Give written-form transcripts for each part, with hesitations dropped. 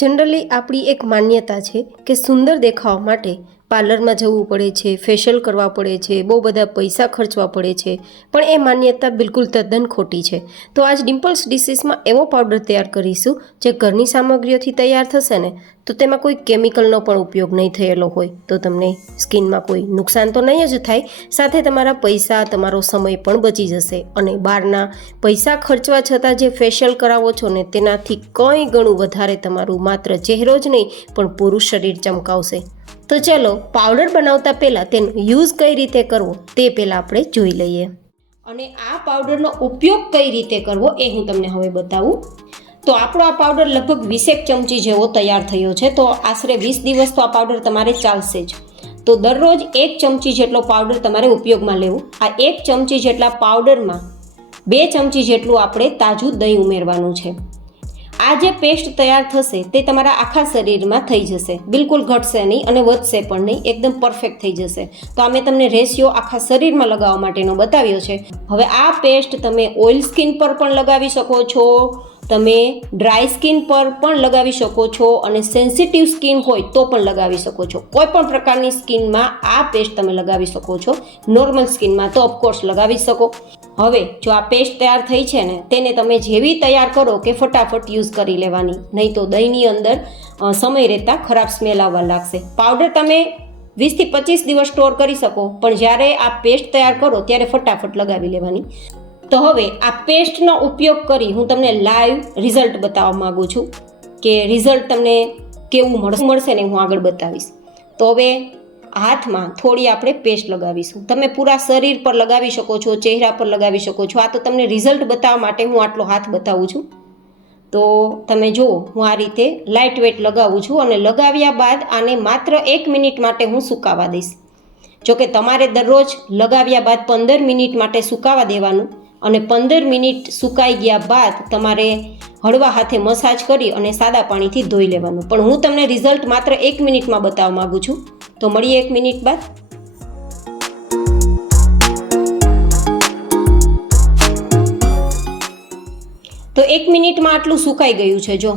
Generally આપણી એક માન્યતા છે કે સુંદર દેખાવા માટે પાર્લરમાં જવું પડે છે, ફેશિયલ કરવા પડે છે, બહુ બધા પૈસા ખર્ચવા પડે છે, પણ એ માન્યતા બિલકુલ તદ્દન ખોટી છે. તો આજ ડિમ્પલ્સ ડિસીઝમાં એવો પાવડર તૈયાર કરીશું જે ઘરની સામગ્રીઓથી તૈયાર થશે ને તો તેમાં કોઈ કેમિકલનો પણ ઉપયોગ નહીં થયેલો હોય, તો તમને સ્કિનમાં કોઈ નુકસાન તો નહીં જ થાય, સાથે તમારા પૈસા, તમારો સમય પણ બચી જશે અને બહારના પૈસા ખર્ચવા છતાં જે ફેશિયલ કરાવો છો ને તેનાથી કંઈ ગણું વધારે તમારું માત્ર ચહેરો જ નહીં પણ પૂરું શરીર ચમકાવશે. તો ચલો પાવડર બનાવતા પહેલાં તેનો યુઝ કઈ રીતે કરવો તે પહેલાં આપણે જોઈ લઈએ. અને આ પાવડરનો ઉપયોગ કઈ રીતે કરવો એ હું તમને હવે બતાવું. તો આપણો આ પાવડર લગભગ 20 ચમચી જેવો તૈયાર થયો છે, તો આશરે 20 દિવસ તો આ પાવડર તમારે ચાલશે જ. તો દરરોજ 1 ચમચી જેટલો પાવડર તમારે ઉપયોગમાં લેવું. આ 1 ચમચી જેટલા પાવડરમાં 2 ચમચી જેટલું આપણે તાજું દહીં ઉમેરવાનું છે. આ જે પેસ્ટ તૈયાર થશે તે તમારા આખા શરીરમાં થઈ જશે, બિલકુલ ઘટશે નહીં અને વધશે પણ નહીં, એકદમ પરફેક્ટ થઈ જશે. તો આ મેં તમને રેશિયો આખા શરીરમાં લગાવવા માટેનો બતાવ્યો છે. હવે આ પેસ્ટ તમે ઓઇલ સ્કિન પર પણ લગાવી શકો છો, તમે ડ્રાય સ્કિન પર પણ લગાવી શકો છો અને સેન્સિટિવ સ્કિન હોય તો પણ લગાવી શકો છો. કોઈ પણ પ્રકારની સ્કિનમાં આ પેસ્ટ તમે લગાવી શકો છો. નોર્મલ સ્કિનમાં તો ઓફકોર્સ લગાવી શકો. હવે જો આ પેસ્ટ તૈયાર થઈ છે ને તેને તમે જેવી તૈયાર કરો કે ફટાફટ યુઝ કરી લેવાની, નહીં તો દહીંની અંદર સમય રહેતા ખરાબ સ્મેલ આવવા લાગશે. પાવડર તમે 20 થી 25 દિવસ સ્ટોર કરી શકો, પણ જ્યારે આ પેસ્ટ તૈયાર કરો ત્યારે ફટાફટ લગાવી લેવાની. તો હવે આ પેસ્ટનો ઉપયોગ કરી હું તમને લાઈવ રિઝલ્ટ બતાવવા માગું છું કે રિઝલ્ટ તમને કેવું મળશે ને હું આગળ બતાવીશ. તો હવે હાથમાં થોડી આપણે પેસ્ટ લગાવીશું. તમે પૂરા શરીર પર લગાવી શકો છો, ચહેરા પર લગાવી શકો છો. આ તો તમને રિઝલ્ટ બતાવવા માટે હું આટલો હાથ બતાવું છું. તો તમે જુઓ, હું આ રીતે લાઇટ વેટ લગાવું છું અને લગાવ્યા બાદ આને માત્ર 1 મિનિટ માટે હું સુકાવા દઈશ. જોકે તમારે દરરોજ લગાવ્યા બાદ 15 મિનિટ માટે સુકાવા દેવાનું અને 15 મિનિટ સુકાઈ ગયા બાદ તમારે હળવા હાથે મસાજ કરી અને સાદા પાણીથી ધોઈ લેવાનું. પણ હું તમને રિઝલ્ટ માત્ર 1 મિનિટમાં બતાવવા માગું છું. તો મળીએ 1 મિનિટ બાદ. તો 1 મિનિટમાં આટલું સુકાઈ ગયું છે જો,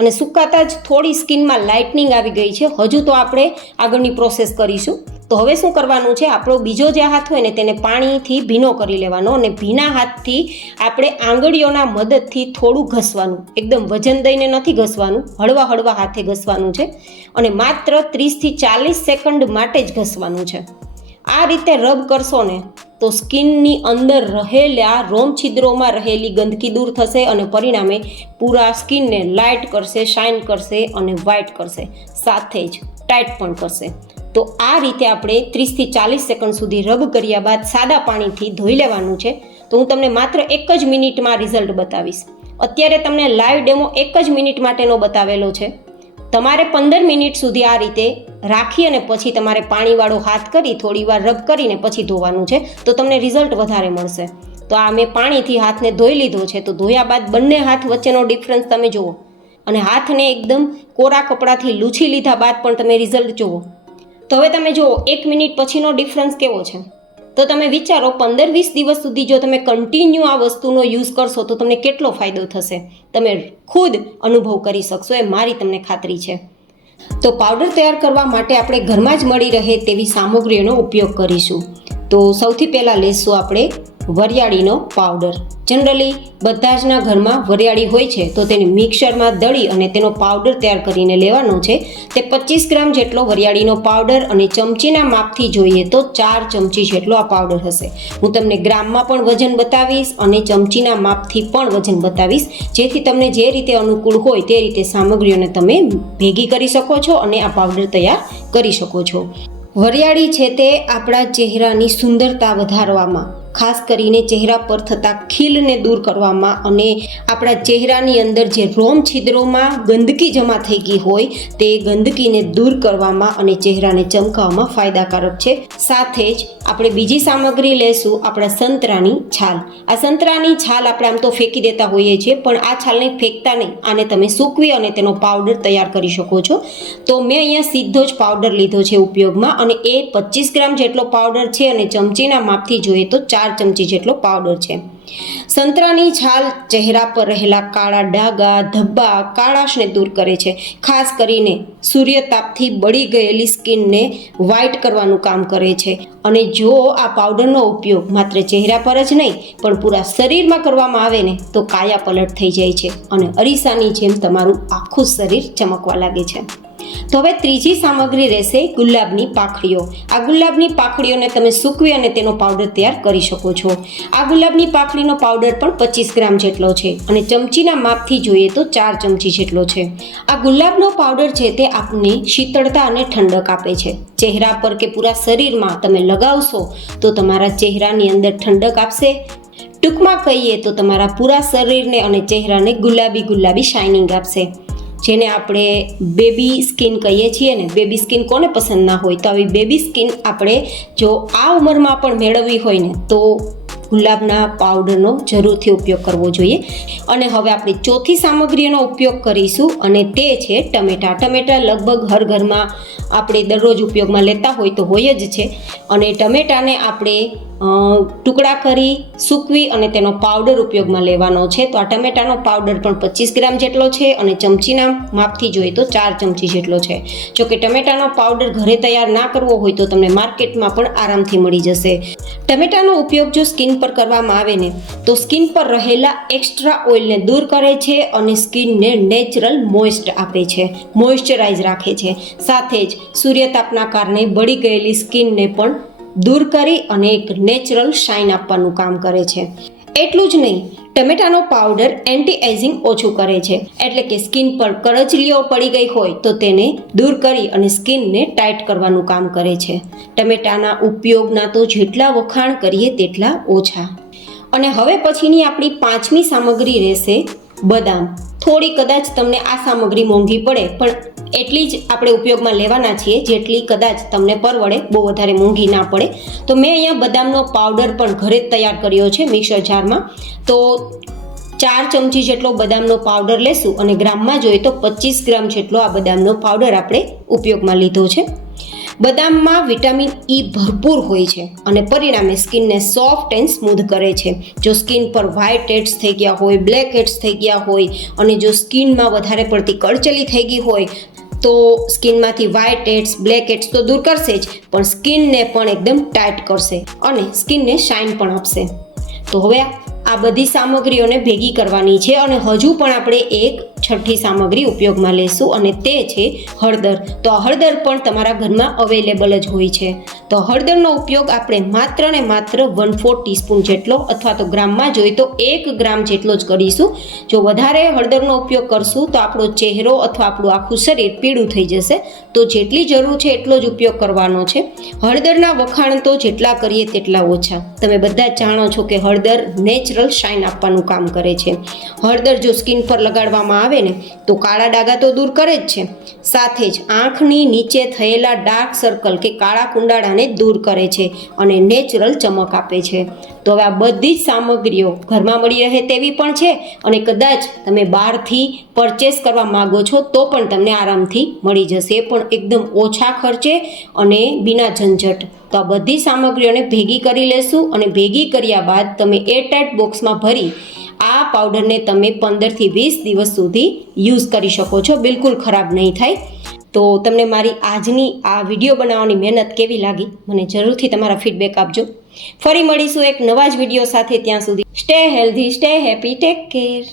અને સુકાતા જ થોડી સ્કિનમાં લાઇટનિંગ આવી ગઈ છે. હજુ તો આપણે આગળની પ્રોસેસ કરીશું. તો હવે શું કરવાનું છે, આપણો બીજો જે હાથ હોય ને તેને પાણીથી ભીનો કરી લેવાનો અને ભીના હાથથી આપણે આંગળીઓના મદદથી થોડું ઘસવાનું. એકદમ વજન દઈને નથી ઘસવાનું, હળવા હળવા હાથે ઘસવાનું છે અને માત્ર 30 થી 40 સેકન્ડ માટે જ ઘસવાનું છે. આ રીતે રબ કરશો ને તો સ્કિનની અંદર રહેલા રોમ છિદ્રોમાં રહેલી ગંદકી દૂર થશે અને પરિણામે પૂરા સ્કિનને લાઇટ કરશે, શાઇન કરશે અને વ્હાઇટ કરશે, સાથે જ ટાઈટ પણ કરશે. તો આ રીતે આપણે 30 થી 40 સેકન્ડ સુધી રબ કર્યા બાદ સાદા પાણીથી ધોઈ લેવાનું છે. તો હું તમને માત્ર 1 જ મિનિટમાં રિઝલ્ટ બતાવીશ. અત્યારે તમને લાઈવ ડેમો 1 જ મિનિટ માટેનો બતાવેલો છે. તમારે 15 મિનિટ સુધી આ રીતે રાખી અને પછી તમારે પાણીવાળો હાથ કરી થોડી વાર રબ કરીને પછી ધોવાનું છે, તો તમને રિઝલ્ટ વધારે મળશે. તો આ મેં પાણીથી હાથને ધોઈ લીધો છે. તો ધોયા બાદ બંને હાથ વચ્ચેનો ડિફરન્સ તમે જુઓ અને હાથને એકદમ કોરા કપડાથી લૂછી લીધા બાદ પણ તમે રિઝલ્ટ જુઓ. તો હવે તમે જુઓ 1 મિનિટ પછીનો ડિફરન્સ કેવો છે. તો તમે વિચારો 15-20 દિવસ સુધી જો તમે કન્ટિન્યુ આ વસ્તુનો યુઝ કરશો તો તમને કેટલો ફાયદો થશે, તમે ખુદ અનુભવ કરી શકશો, એ મારી તમને ખાતરી છે. તો પાવડર તૈયાર કરવા માટે આપણે ઘરમાં જ મળી રહે તેવી સામગ્રીઓનો ઉપયોગ કરીશું. તો સૌથી પહેલાં લેશું આપણે વરિયાળીનો પાવડર. જનરલી બધા જના ઘરમાં વરિયાળી હોય છે, તો તેને મિક્સરમાં દળી અને તેનો પાવડર તૈયાર કરીને લેવાનો છે. તે 25 ગ્રામ જેટલો વરિયાળીનો પાવડર અને ચમચીના માપથી જોઈએ તો 4 ચમચી જેટલો આ પાવડર હશે. હું તમને ગ્રામમાં પણ વજન બતાવીશ અને ચમચીના માપથી પણ વજન બતાવીશ, જેથી તમને જે રીતે અનુકૂળ હોય તે રીતે સામગ્રીઓને તમે ભેગી કરી શકો છો અને આ પાવડર તૈયાર કરી શકો છો. વરિયાળી છે તે આપણા ચહેરાની સુંદરતા વધારવામાં, ખાસ કરીને ચહેરા પર થતા ખીલને દૂર કરવામાં અને આપણા ચહેરાની અંદર જે રોમ છિદ્રોમાં ગંદકી જમા થઈ ગઈ હોય તે ગંદકીને દૂર કરવામાં અને ચહેરાને ચમકાવવામાં ફાયદાકારક છે. સાથે જ આપણે બીજી સામગ્રી લેશું આપણા સંતરાની છાલ. આ સંતરાની છાલ આપણે આમ તો ફેંકી દેતા હોઈએ છીએ, પણ આ છાલને ફેંકતા નહીં, આને તમે સૂકવી અને તેનો પાવડર તૈયાર કરી શકો છો. તો મેં અહીંયા સીધો જ પાવડર લીધો છે ઉપયોગમાં અને એ 25 ગ્રામ જેટલો પાવડર છે અને ચમચીના માપથી જોઈએ તો 4 4 ચમચી જેટલો પાવડર છે. સંતરાની છાલ ચહેરા પર રહેલા કાળા ડાઘા, ધબ્બા, કાળાશને દૂર કરે છે. ખાસ કરીને સૂર્યતાપથી બળી ગયેલી સ્કિનને વ્હાઇટ કરવાનું કામ કરે છે. અને જો આ પાવડરનો ઉપયોગ માત્ર ચહેરા પર જ નહીં પણ પૂરા શરીરમાં કરવામાં આવે ને તો કાયા પલટ થઈ જાય છે અને અરીસાની જેમ તમારું આખું શરીર ચમકવા લાગે છે. તો હવે ત્રીજી સામગ્રી રહેશે ગુલાબની પાંખડીઓ. આ ગુલાબની પાંખડીઓને તમે સૂકવી અને તેનો પાવડર તૈયાર કરી શકો છો. આ ગુલાબની પાંખડીનો પાવડર પણ 25 ગ્રામ જેટલો છે અને ચમચીના માપથી જોઈએ તો 4 ચમચી જેટલો છે. આ ગુલાબનો પાવડર છે તે આપને શીતળતા અને ઠંડક આપે છે. ચહેરા પર કે પૂરા શરીરમાં તમે લગાવશો તો તમારા ચહેરાની અંદર ઠંડક આપશે. ટૂંકમાં કહીએ તો તમારા પૂરા શરીરને અને ચહેરાને ગુલાબી ગુલાબી શાઇનિંગ આપશે. જેને આપણે બેબી સ્કિન કહીએ છીએ ને, બેબી સ્કિન કોને પસંદ ના હોય? તો આવી બેબી સ્કિન આપણે જો આ ઉંમરમાં પણ મેળવવી હોય ને તો ગુલાબના પાવડરનો જરૂરથી ઉપયોગ કરવો જોઈએ. અને હવે આપણે ચોથી સામગ્રીનો ઉપયોગ કરીશું અને તે છે ટમેટાં. ટમેટાં લગભગ હર ઘરમાં આપણે દરરોજ ઉપયોગમાં લેતા હોય તો હોય જ છે. અને ટમેટાને આપણે ટુકડા કરી સૂકવી અને તેનો પાવડર ઉપયોગમાં લેવાનો છે. તો આ ટમેટાનો પાવડર પણ 25 ગ્રામ જેટલો છે અને ચમચીના માપથી જોઈએ તો 4 ચમચી જેટલો છે. જો કે ટમેટાનો પાવડર ઘરે તૈયાર ના કરવો હોય તો તમને માર્કેટમાં પણ આરામથી મળી જશે. ટમેટાનો ઉપયોગ જો સ્કિન પર કરવામાં આવે ને તો સ્કિન પર રહેલા એક્સ્ટ્રા ઓઇલને દૂર કરે છે અને સ્કિનને નેચરલ મોઇસ્ટ આપે છે, મોઇશ્ચરાઇઝ રાખે છે. સાથે જ સૂર્યતાપના કારણે બળી ગયેલી સ્કિનને પણ દૂર કરી અને એક નેચરલ શાઇન આપવાનું કામ કરે છે. એટલું જ નહીં, ટમેટાનો પાવડર એન્ટી એજિંગ ઓછું કરે છે. એટલે કે સ્કિન પર કરચલીઓ પડી ગઈ હોય તો તેને દૂર કરી અને સ્કિનને ટાઈટ કરવાનું કામ કરે છે. ટમેટાના ઉપયોગના તો જેટલા વખાણ કરીએ તેટલા ઓછા. અને હવે પછીની આપણી પાંચમી સામગ્રી રહેશે બદામ. થોડી કદાચ તમને આ સામગ્રી મોંઘી પડે પણ એટલી જ આપણે ઉપયોગમાં લેવાના છીએ જેટલી કદાચ તમને પરવડે, બહુ વધારે મોંઘી ના પડે. તો મેં અહીંયા બદામનો પાવડર પણ ઘરે જ તૈયાર કર્યો છે મિક્સર જારમાં. તો 4 ચમચી જેટલો બદામનો પાવડર લેશું અને ગ્રામમાં જોઈએ તો 25 ગ્રામ જેટલો આ બદામનો પાવડર આપણે ઉપયોગમાં લીધો છે. બદામમાં વિટામિન E ભરપૂર હોય છે અને પરિણામે સ્કિનને સોફ્ટ એન્ડ સ્મૂધ કરે છે. જો સ્કિન પર વ્હાઇટ હેડ્સ થઈ ગયા હોય, બ્લેક હેડ્સ થઈ ગયા હોય અને જો સ્કિનમાં વધારે પડતી કળચલી થઈ ગઈ હોય તો સ્કિનમાંથી વ્હાઇટ હેડ્સ, બ્લેક હેડ્સ તો દૂર કરશે જ પણ સ્કિનને પણ એકદમ ટાઈટ કરશે અને સ્કિનને શાઇન પણ આપશે. તો હવે આ બધી સામગ્રીઓને ભેગી કરવાની છે અને હજુ પણ આપણે એક છઠ્ઠી સામગ્રી ઉપયોગમાં લેશું અને તે છે હળદર. તો આ હળદર પણ તમારા ઘરમાં અવેલેબલ જ હોય છે. તો હળદરનો ઉપયોગ આપણે માત્ર ને માત્ર 1/4 ટીસ્પૂન જેટલો અથવા તો ગ્રામમાં જોઈએ તો 1 ગ્રામ જેટલો જ કરીશું. જો વધારે હળદરનો ઉપયોગ કરશું તો આપણો ચહેરો અથવા આપણું આખું શરીર પીળું થઈ જશે. તો જેટલી જરૂર છે એટલો જ ઉપયોગ કરવાનો છે. હળદરના વખાણ તો જેટલા કરીએ તેટલા ઓછા. તમે બધા જ જાણો છો કે હળદર નેચરલ શાઇન આપવાનું કામ કરે છે. હળદર જો સ્કિન પર લગાડવામાં આવે ને તો કાળા ડાઘા તો દૂર કરે જ છે, સાથે જ આંખની નીચે થયેલા ડાર્ક સર્કલ કે કાળા કુંડાળાને દૂર કરે છે અને નેચરલ ચમક આપે છે. તો હવે આ બધી જ સામગ્રીઓ ઘરમાં મળી રહે તેવી પણ છે અને કદાચ તમે બહારથી પરચેસ કરવા માગો છો તો પણ તમને આરામથી મળી જશે, પણ એકદમ ઓછા ખર્ચે અને બિના ઝંઝટ. તો આ બધી સામગ્રીઓને ભેગી કરી લેશું અને ભેગી કર્યા બાદ તમે એરટાઇટ બોક્સમાં ભરી આ પાવડરને તમે 15 થી 20 દિવસ સુધી યુઝ કરી શકો છો. બિલકુલ ખરાબ નહીં થાય. તો તમને મારી આજની આ વિડીયો બનાવવાની મહેનત કેવી લાગી મને જરૂરથી તમારા ફીડબેક આપજો. ફરી મળીશું એક નવા જ વિડીયો સાથે. ત્યાં સુધી stay healthy, stay happy, take care.